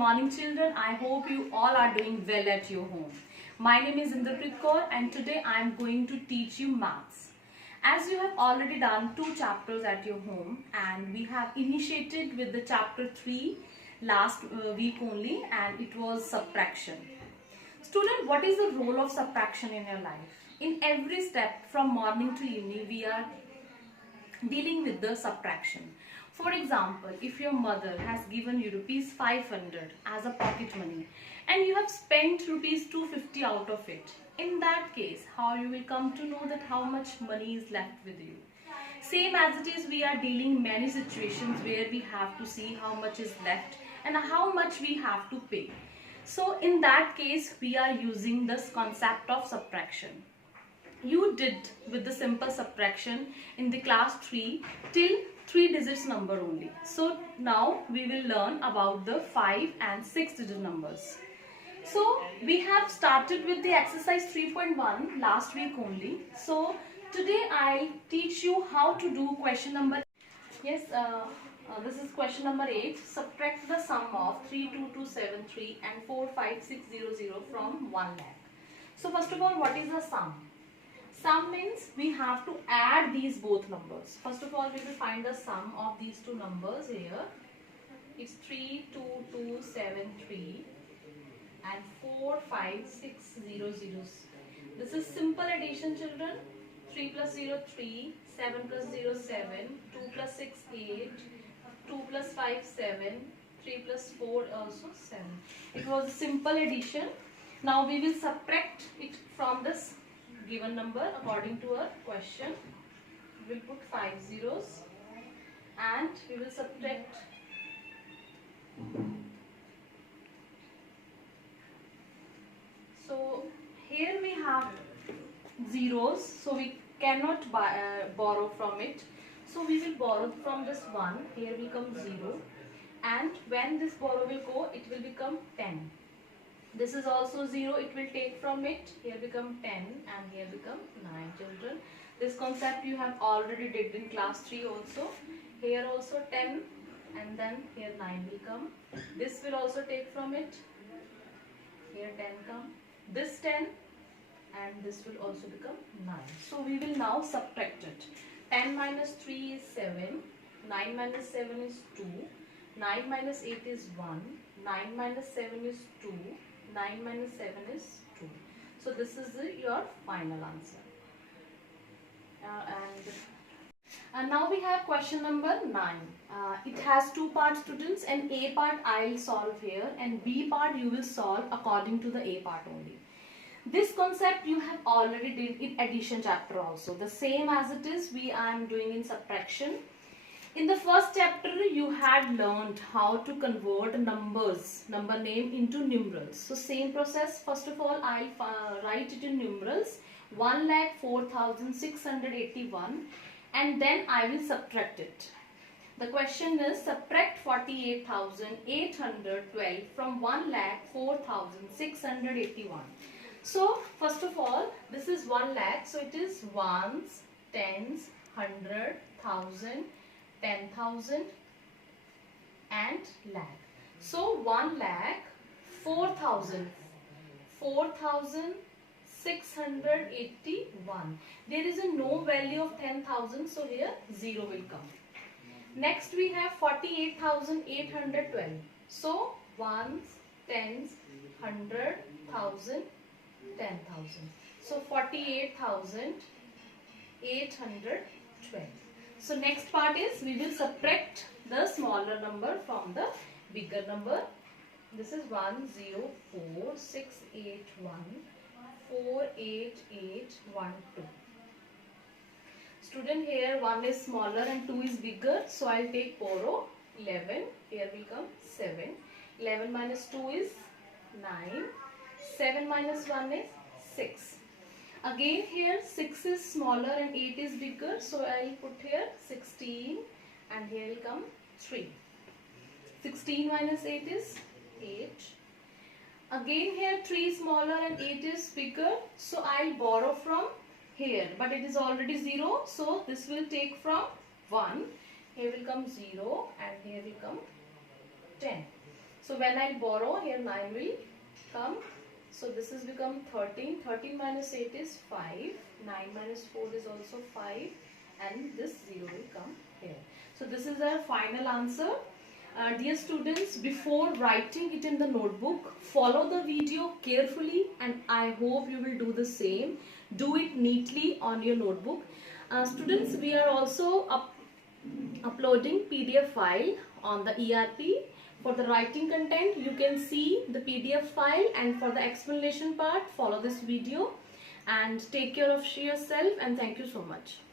morning children. I hope you all are doing well at your home. My name is Inderpreet Kaur and today I am going to teach you maths. As you have already done 2 chapters at your home and we have initiated with the chapter 3 last week only, and it was subtraction. Student, what is the role of subtraction in your life? In every step from morning to evening we are dealing with the subtraction. For example, if your mother has given you rupees 500 as a pocket money and you have spent rupees 250 out of it, in that case how you will come to know that how much money is left with you? Same as it is, we are dealing many situations where we have to see how much is left and how much we have to pay. So in that case we are using this concept of subtraction. You did with the simple subtraction in the class 3 till 3 digits number only. So now we will learn about the 5 and 6 digit numbers. So we have started with the exercise 3.1 last week only. So today I'll teach you how to do question number. Yes, this is question number 8. Subtract the sum of 32273 and 45600 from 1 lakh. So first of all, what is the sum? Sum means we have to add these both numbers. First of all, we will find the sum of these two numbers here. It's 32273 and 45600. This is simple addition, children. 3 plus 0, 3, 7 plus 0, 7, 2 plus 6, 8, 2 plus 5, 7, 3 plus 4 also 7. It was a simple addition. Now we will subtract it from this given number according to our question. We will put 5 zeros and we will subtract so here we have zeros, so we cannot borrow from it, so we will borrow from this 1. Here will come 0, and when this borrow will go, it will become 10. This is also 0, it will take from it. Here become 10 and here become 9, children. This concept you have already did in class 3 also. Here also 10 and then here 9 will come. This will also take from it. Here 10 come. This 10 and this will also become 9. So we will now subtract it. 10 minus 3 is 7. 9 minus 7 is 2. 9 minus 8 is 1. 9 minus 7 is 2. 9 minus 7 is 2. So this is your final answer. And now we have question number 9. It has 2 parts, students, and A part I will solve here and B part you will solve according to the A part only. This concept you have already did in addition chapter also. The same as it is I am doing in subtraction. In the first chapter, you had learned how to convert numbers, number name into numerals. So same process. First of all, I'll write it in numerals, 1,04,681, and then I will subtract it. The question is subtract 48,812 from 1,04,681. So first of all, this is 1 lakh. So it is ones, tens, 100, 1,000. 10,000 and lakh. So 1 lakh 4,681. There is a no value of 10,000, so here 0 will come. Next we have 48,812. So ones, tens, 100, 1,000, 10,000. So 48,812. So next part is we will subtract the smaller number from the bigger number. This is 104,681,48812. Student, here 1 is smaller and 2 is bigger. So I will take borrow 11. Here will come 7. 11 minus 2 is 9. 7 minus 1 is 6. Again here 6 is smaller and 8 is bigger, so I will put here 16 and here will come 3. 16 minus 8 is 8. Again here 3 is smaller and 8 is bigger, so I will borrow from here, but it is already 0, so this will take from 1. Here will come 0 and here will come 10. So when I borrow, here 9 will come. So this is become 13. 13 minus 8 is 5. 9 minus 4 is also 5. And this 0 will come here. So this is our final answer. Dear students, before writing it in the notebook, follow the video carefully and I hope you will do the same. Do it neatly on your notebook. Students, we are also uploading PDF file on the ERP. For the writing content, you can see the PDF file, and for the explanation part, follow this video and take care of yourself, and thank you so much.